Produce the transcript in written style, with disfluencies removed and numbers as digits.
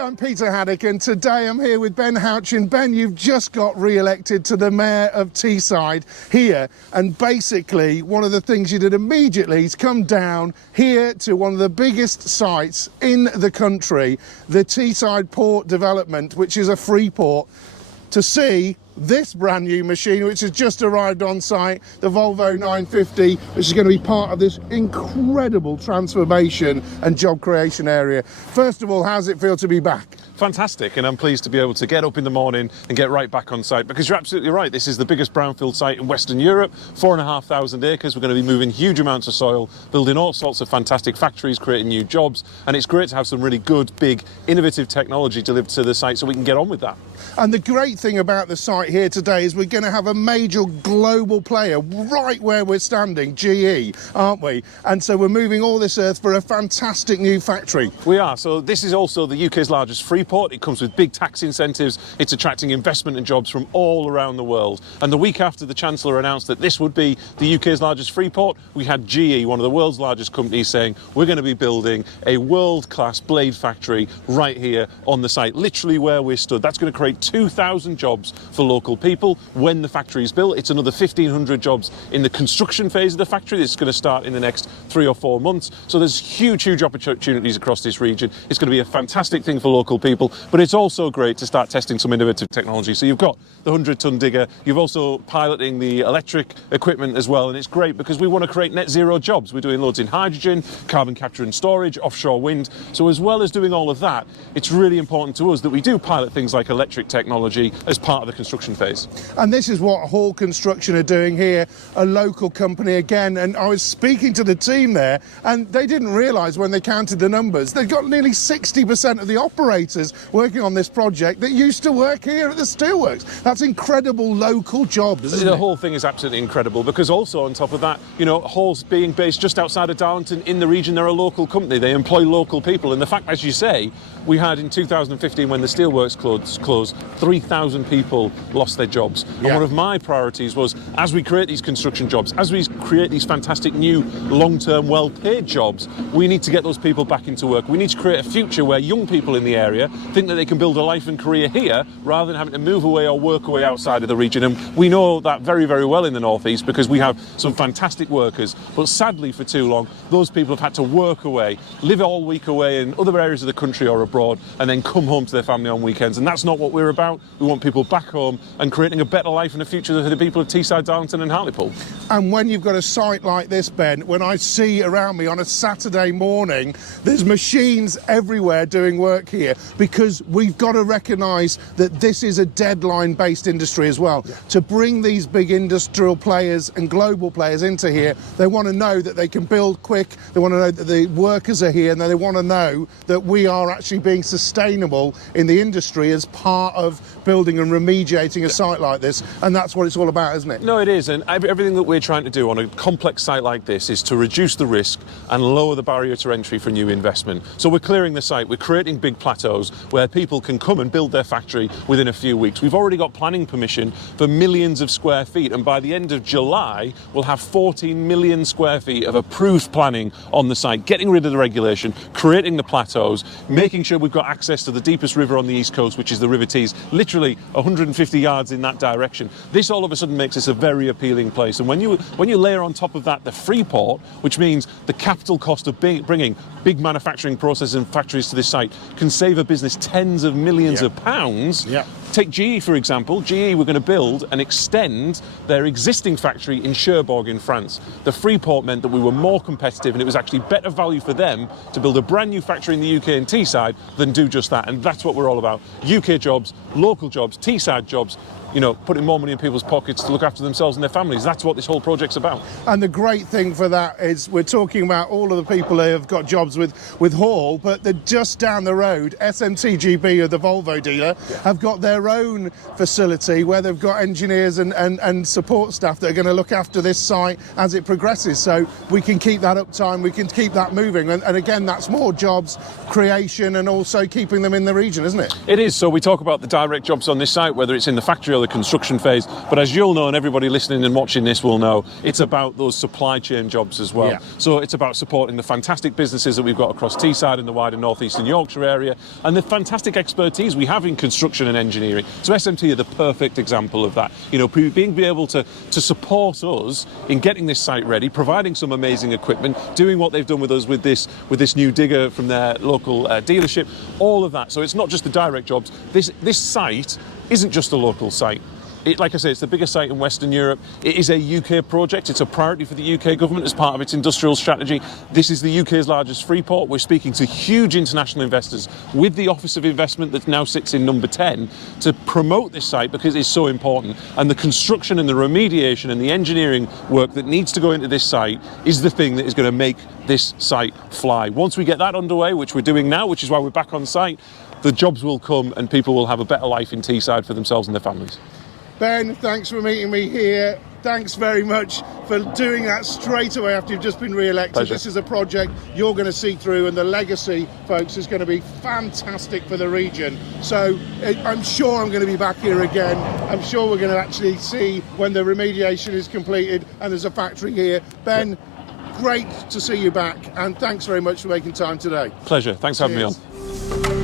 Hi, I'm Peter Haddock, and today I'm here with Ben Houchen. Ben, you've just got re-elected to the Mayor of Teeside here, and basically one of the things you did immediately is come down here to one of the biggest sites in the country, the Teeside Port Development, which is a Freeport, to see this brand new machine which has just arrived on site, the Volvo 950, which is going to be part of this incredible transformation and job creation area. First of all, how's it feel to be back? Fantastic, and I'm pleased to be able to get up in the morning and get right back on site, because you're absolutely right, this is the biggest brownfield site in Western Europe, 4,500 acres. We're going to be moving huge amounts of soil, building all sorts of fantastic factories, creating new jobs, and it's great to have some really good, big, innovative technology delivered to the site so we can get on with that. And the great thing about the site here today is we're going to have a major global player right where we're standing, GE, aren't we? And so we're moving all this earth for a fantastic new factory. We are. So this is also the UK's largest Freeport. It comes with big tax incentives. It's attracting investment and jobs from all around the world. And the week after the Chancellor announced that this would be the UK's largest Freeport, we had GE, one of the world's largest companies, saying we're going to be building a world-class blade factory right here on the site, literally where we're stood. That's going to create 2,000 jobs for local people when the factory is built. It's another 1,500 jobs in the construction phase of the factory. This is going to start in the next 3 or 4 months. So there's huge opportunities across this region. It's going to be a fantastic thing for local people, but it's also great to start testing some innovative technology. So you've got the 100-ton digger, you've also piloting the electric equipment as well, and it's great because we want to create net zero jobs. We're doing loads in hydrogen, carbon capture and storage, offshore wind. So as well as doing all of that, it's really important to us that we do pilot things like electric technology as part of the construction phase. And this is what Hall Construction are doing here, a local company again. And I was speaking to the team there, and they didn't realise when they counted the numbers, they've got nearly 60% of the operators working on this project that used to work here at the steelworks. That's incredible local jobs, isn't it? The whole thing is absolutely incredible, because also on top of that, you know, Hall's being based just outside of Darlington in the region, they're a local company, they employ local people, and the fact, as you say, we had in 2015 when the steelworks closed, 3,000 people lost their jobs. And one of my priorities was, as we create these construction jobs, as we create these fantastic new long-term well-paid jobs, we need to get those people back into work. We need to create a future where young people in the area think that they can build a life and career here rather than having to move away or work away outside of the region. And we know that very well in the northeast, because we have some fantastic workers, but sadly for too long those people have had to work away, live all week away in other areas of the country or abroad, and then come home to their family on weekends. And that's not what we're about. We want people back home and creating a better life and a future for the people of Teeside, Darlington and Hartlepool. And when you've got a site like this, Ben, when I see around me on a Saturday morning, there's machines everywhere doing work here, because we've got to recognise that this is a deadline-based industry as well. To bring these big industrial players and global players into here, they want to know that they can build quick, they want to know that the workers are here, and they want to know that we are actually being sustainable in the industry as part of building and remediating a site like this. And that's what it's all about, isn't it? No, it is, and everything that we're trying to do on a complex site like this is to reduce the risk and lower the barrier to entry for new investment. So we're clearing the site, we're creating big plateaus where people can come and build their factory within a few weeks. We've already got planning permission for millions of square feet, and by the end of July we'll have 14 million square feet of approved planning on the site, getting rid of the regulation, creating the plateaus, making sure we've got access to the deepest river on the east coast, which is the River Tees, literally 150 yards in that direction. This all of a sudden makes this a very appealing place, and when you layer on top of that the Freeport, which means the capital cost of bringing big manufacturing processes and factories to this site can save a business tens of millions of pounds. Take GE, for example. GE were going to build and extend their existing factory in Cherbourg in France. The Freeport meant that we were more competitive, and it was actually better value for them to build a brand new factory in the UK in Teesside than do just that. And that's what we're all about. UK jobs, local jobs, Teesside jobs, you know, putting more money in people's pockets to look after themselves and their families. That's what this whole project's about. And the great thing for that is we're talking about all of the people who have got jobs with Hall, but they're just down the road. SMTGB, or the Volvo dealer, have got their own facility where they've got engineers and support staff that are going to look after this site as it progresses. So we can keep that uptime, we can keep that moving. And again, that's more jobs creation and also keeping them in the region, isn't it? It is. So we talk about the direct jobs on this site, whether it's in the factory or the construction phase. But as you'll know, and everybody listening and watching this will know, it's about those supply chain jobs as well. Yeah. So it's about supporting the fantastic businesses that we've got across Teeside and the wider northeastern Yorkshire area, and the fantastic expertise we have in construction and engineering. So SMT are the perfect example of that. You know, being able to support us in getting this site ready, providing some amazing equipment, doing what they've done with us with this new digger from their local dealership, all of that. So it's not just the direct jobs. This site isn't just a local site. Like I say, it's the biggest site in Western Europe. It is a UK project. It's a priority for the UK government as part of its industrial strategy. This is the UK's largest Freeport. We're speaking to huge international investors with the Office of Investment that now sits in number 10 to promote this site because it's so important. And the construction and the remediation and the engineering work that needs to go into this site is the thing that is going to make this site fly. Once we get that underway, which we're doing now, which is why we're back on site, the jobs will come and people will have a better life in Teeside for themselves and their families. Ben, thanks for meeting me here. Thanks very much for doing that straight away after you've just been re-elected. Pleasure. This is a project you're going to see through, and the legacy, folks, is going to be fantastic for the region. So I'm sure I'm going to be back here again. I'm sure we're going to actually see when the remediation is completed and there's a factory here. Ben, great to see you back, and thanks very much for making time today. Pleasure. Thanks for having me on.